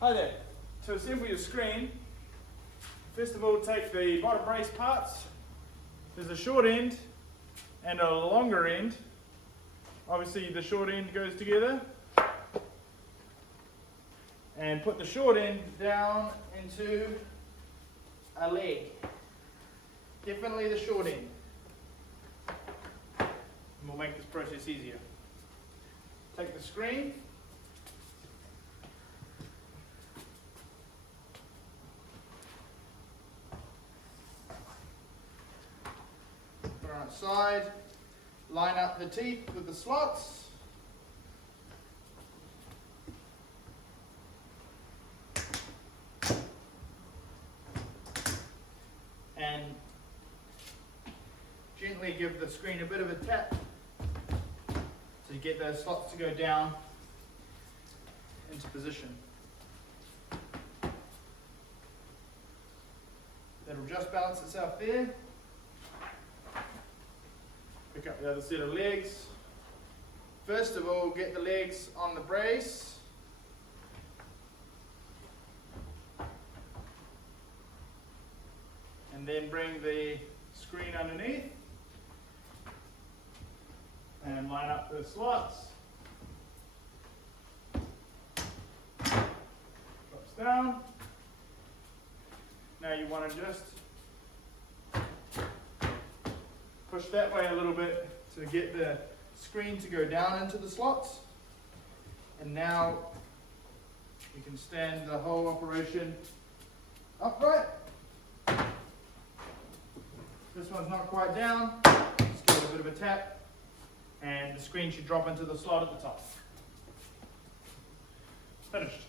Hi there. To assemble your screen, first of all take the bottom brace parts. There's a short end and a longer end. Obviously the short end goes together. And put the short end down into a leg. Definitely the short end. And we'll make this process easier. Take the screen. Put it on its side. Line up the teeth with the slots. And gently give the screen a bit of a tap to get those slots to go down into position. That'll just balance itself there. Pick up the other set of legs. First of all, get the legs on the brace. And then bring the screen underneath. And line up the slots. Drops down. Now you want to just push that way a little bit to get the screen to go down into the slots. And now you can stand the whole operation upright. This one's not quite down. Just give it a bit of a tap. And the screen should drop into the slot at the top. Finished.